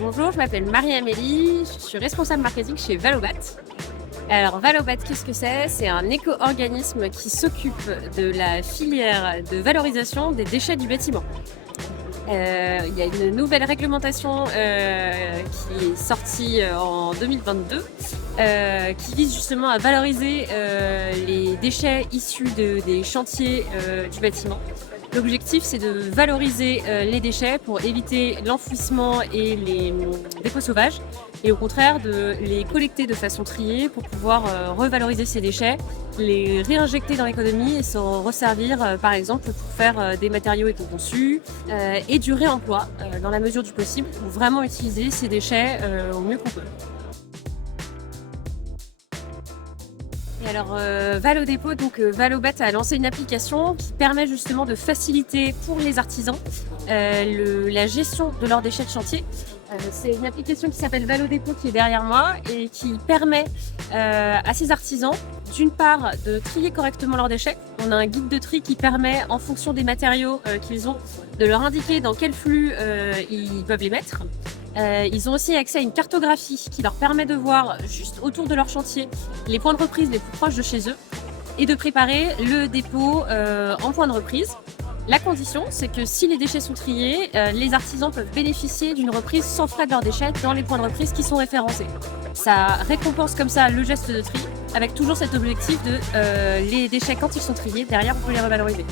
Bonjour, je m'appelle Marie-Amélie, je suis responsable marketing chez Valobat. Alors Valobat, qu'est-ce que c'est? C'est un éco-organisme qui s'occupe de la filière de valorisation des déchets du bâtiment. Il y a une nouvelle réglementation qui est sortie en 2022 qui vise justement à valoriser les déchets issus des chantiers du bâtiment. L'objectif, c'est de valoriser les déchets pour éviter l'enfouissement et les dépôts sauvages et au contraire de les collecter de façon triée pour pouvoir revaloriser ces déchets, les réinjecter dans l'économie et s'en resservir par exemple pour faire des matériaux éco-conçus et du réemploi dans la mesure du possible pour vraiment utiliser ces déchets au mieux qu'on peut. Et alors, Valodépôt, donc Valobat a lancé une application qui permet justement de faciliter pour les artisans la gestion de leurs déchets de chantier. C'est une application qui s'appelle Valodépôt qui est derrière moi et qui permet à ces artisans, d'une part, de trier correctement leurs déchets. On a un guide de tri qui permet, en fonction des matériaux qu'ils ont, de leur indiquer dans quel flux ils peuvent les mettre. Ils ont aussi accès à une cartographie qui leur permet de voir juste autour de leur chantier les points de reprise les plus proches de chez eux et de préparer le dépôt en point de reprise. La condition, c'est que si les déchets sont triés, les artisans peuvent bénéficier d'une reprise sans frais de leurs déchets dans les points de reprise qui sont référencés. Ça récompense comme ça le geste de tri avec toujours cet objectif de les déchets quand ils sont triés, derrière on peut les revaloriser.